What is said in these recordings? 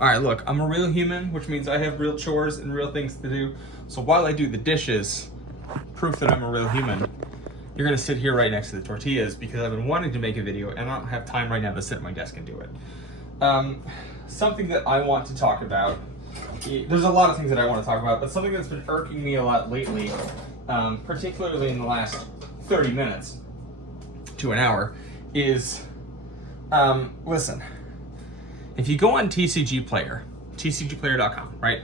All right, look, I'm a real human, which means I have real chores and real things to do. So while I do the dishes, proof that I'm a real human, you're gonna sit here right next to the tortillas because I've been wanting to make a video and I don't have time right now to sit at my desk and do it. Something that I want to talk about, there's a lot of things that I want to talk about, but something that's been irking me a lot lately, particularly in the last 30 minutes to an hour, is, listen, if you go on TCG Player, tcgplayer.com, right,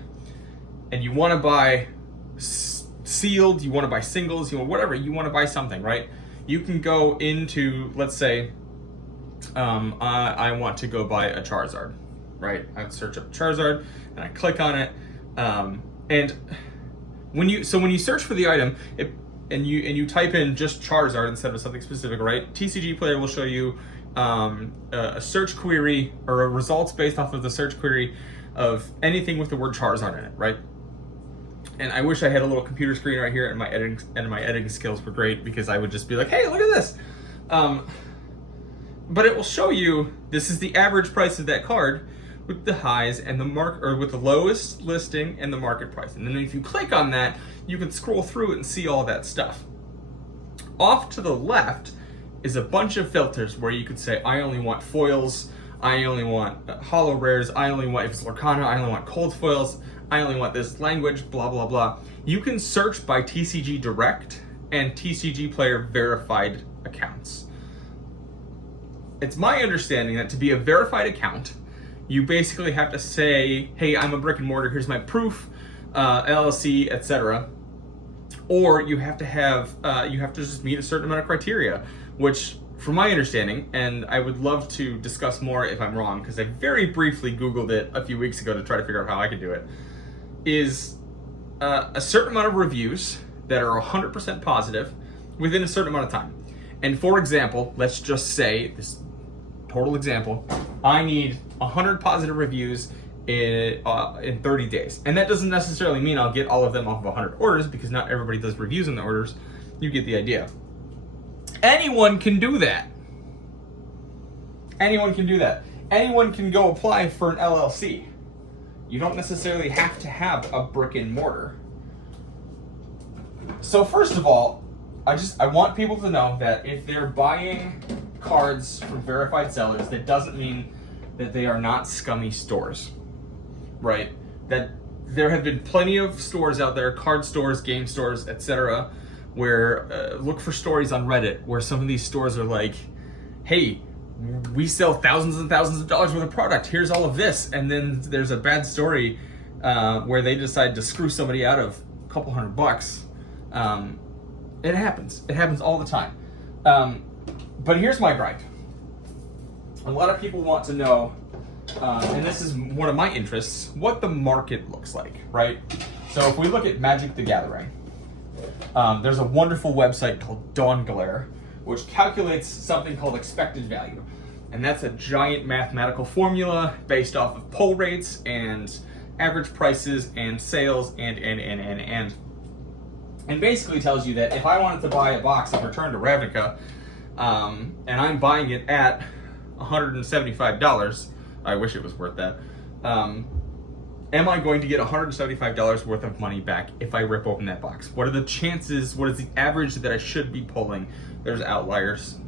and you want to buy sealed, you want to buy singles, you want whatever, you want to buy something, right, you can go into, let's say, I want to go buy a Charizard, right? I search up Charizard and I click on it, and when you search for the item, and you type in just Charizard instead of something specific, right? TCG Player will show you a search query or a results based off of the search query of anything with the word Charizard in it, right? And I wish I had a little computer screen right here, and my editing skills were great because I would just be like, hey, look at this. But it will show you this is the average price of that card with the highs and the with the lowest listing and the market price. And then if you click on that, you can scroll through it and see all that stuff. Off to the left is a bunch of filters where you could say, I only want foils, I only want holo rares, I only want, if it's Lorcana, I only want cold foils, I only want this language, blah, blah, blah. You can search by TCG Direct and TCG Player verified accounts. It's my understanding that to be a verified account, you basically have to say, hey, I'm a brick and mortar, here's my proof, LLC, etc. Or you have to just meet a certain amount of criteria, which from my understanding, and I would love to discuss more if I'm wrong, because I very briefly Googled it a few weeks ago to try to figure out how I could do it, is a certain amount of reviews that are 100% positive within a certain amount of time. And for example, let's just say, this total example, I need 100 positive reviews in 30 days. And that doesn't necessarily mean I'll get all of them off of 100 orders, because not everybody does reviews in the orders. You get the idea. Anyone can do that. Anyone can do that. Anyone can go apply for an LLC. You don't necessarily have to have a brick and mortar. So first of all, I want people to know that if they're buying cards from verified sellers, that doesn't mean that they are not scummy stores, right? That there have been plenty of stores out there, card stores, game stores, etc., where look for stories on Reddit where some of these stores are like, hey, we sell thousands and thousands of dollars worth of product, here's all of this, and then there's a bad story where they decide to screw somebody out of a couple $100. It happens all the time. But here's my gripe. A lot of people want to know, and this is one of my interests, what the market looks like, right? So if we look at Magic the Gathering, there's a wonderful website called Dawn Glare, which calculates something called expected value. And that's a giant mathematical formula based off of pull rates and average prices and sales and basically tells you that if I wanted to buy a box of Return to Ravnica, and I'm buying it at $175, I wish it was worth that, am I going to get $175 worth of money back if I rip open that box? What are the chances, what is the average that I should be pulling? There's outliers,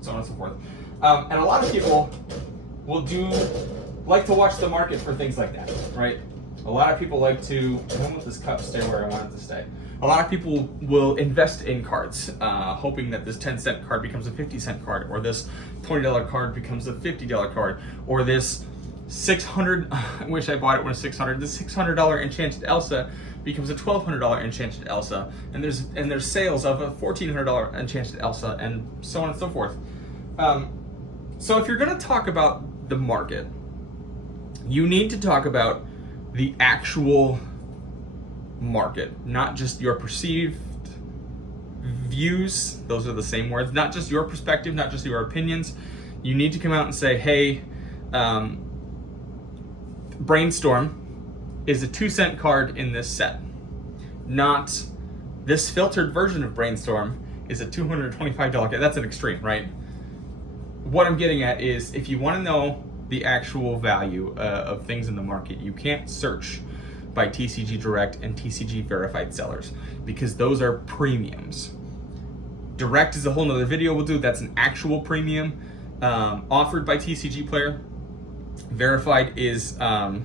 so on and so forth. And a lot of people will like to watch the market for things like that, right? A lot of people like to, I don't want this cup to stay where I want it to stay. A lot of people will invest in cards, hoping that this 10-cent card becomes a 50-cent card, or this $20 card becomes a $50 card, or this I wish I bought it when it was $600, the $600 Enchanted Elsa becomes a $1,200 Enchanted Elsa, and there's sales of a $1,400 Enchanted Elsa, and so on and so forth. So if you're gonna talk about the market, you need to talk about the actual market, not just your perceived views. Those are the same words. Not just your perspective, not just your opinions. You need to come out and say, hey, Brainstorm is a 2-cent card in this set. Not this filtered version of Brainstorm is a $225 card. That's an extreme, right? What I'm getting at is, if you want to know the actual value of things in the market. You can't search by TCG Direct and TCG verified sellers because those are premiums. Direct is a whole nother video we'll do. That's an actual premium offered by TCG Player. Verified is a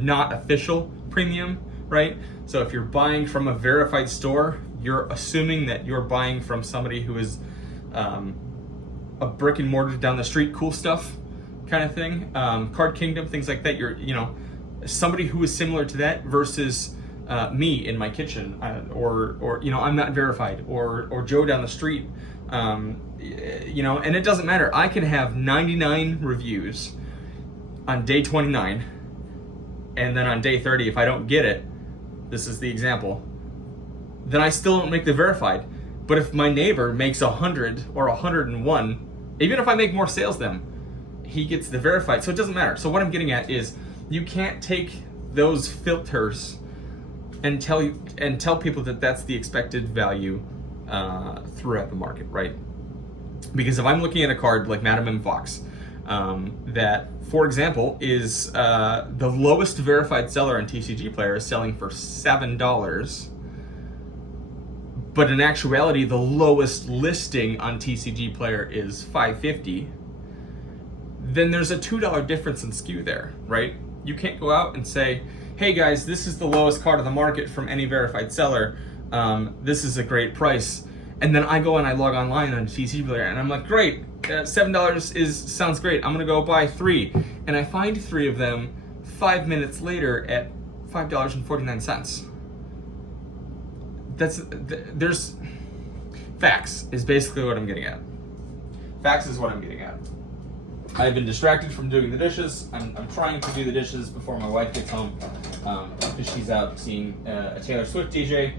not official premium, right? So if you're buying from a verified store, you're assuming that you're buying from somebody who is a brick and mortar down the street, cool stuff kind of thing. Card Kingdom, things like that. You're, somebody who is similar to that versus me in my kitchen, or I'm not verified, or Joe down the street. And it doesn't matter. I can have 99 reviews on day 29, and then on day 30, if I don't get it, this is the example, then I still don't make the verified. But if my neighbor makes 100 or 101, even if I make more sales than him, he gets the verified. So it doesn't matter. So what I'm getting at is you can't take those filters and tell people that that's the expected value throughout the market, right? Because if I'm looking at a card like Madam M. Fox, that, for example, is the lowest verified seller in TCG Player is selling for $7, but in actuality, the lowest listing on TCG Player is $5.50. Then there's a $2 difference in SKU there, right? You can't go out and say, hey guys, this is the lowest card on the market from any verified seller. This is a great price. And then I go and I log online on TCG Player and I'm like, great, $7 sounds great. I'm gonna go buy 3. And I find 3 of them 5 minutes later at $5.49. There's facts is basically what I'm getting at. Facts is what I'm getting at. I've been distracted from doing the dishes. I'm trying to do the dishes before my wife gets home because she's out seeing a Taylor Swift DJ,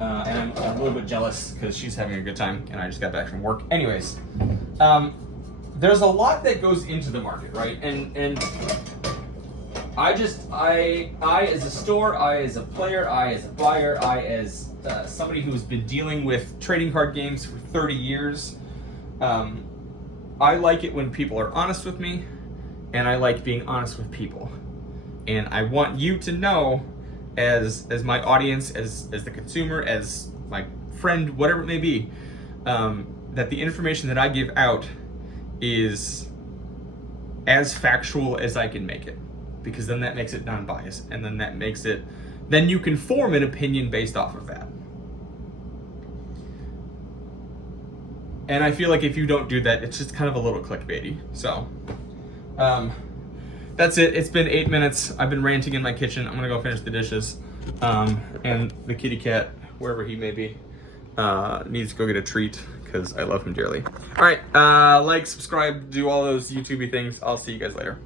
and I'm a little bit jealous because she's having a good time and I just got back from work. Anyways, there's a lot that goes into the market, right? And I as a store, I as a player, I as a buyer, I as somebody who's been dealing with trading card games for 30 years, I like it when people are honest with me, and I like being honest with people. And I want you to know, as my audience, as the consumer, as my friend, whatever it may be, that the information that I give out is as factual as I can make it. Because then that makes it non-biased, and then that makes it, then you can form an opinion based off of that. And I feel like if you don't do that, it's just kind of a little clickbaity. So, that's it. It's been 8 minutes. I've been ranting in my kitchen. I'm gonna go finish the dishes. And the kitty cat, wherever he may be, needs to go get a treat because I love him dearly. All right, like, subscribe, do all those YouTubey things. I'll see you guys later.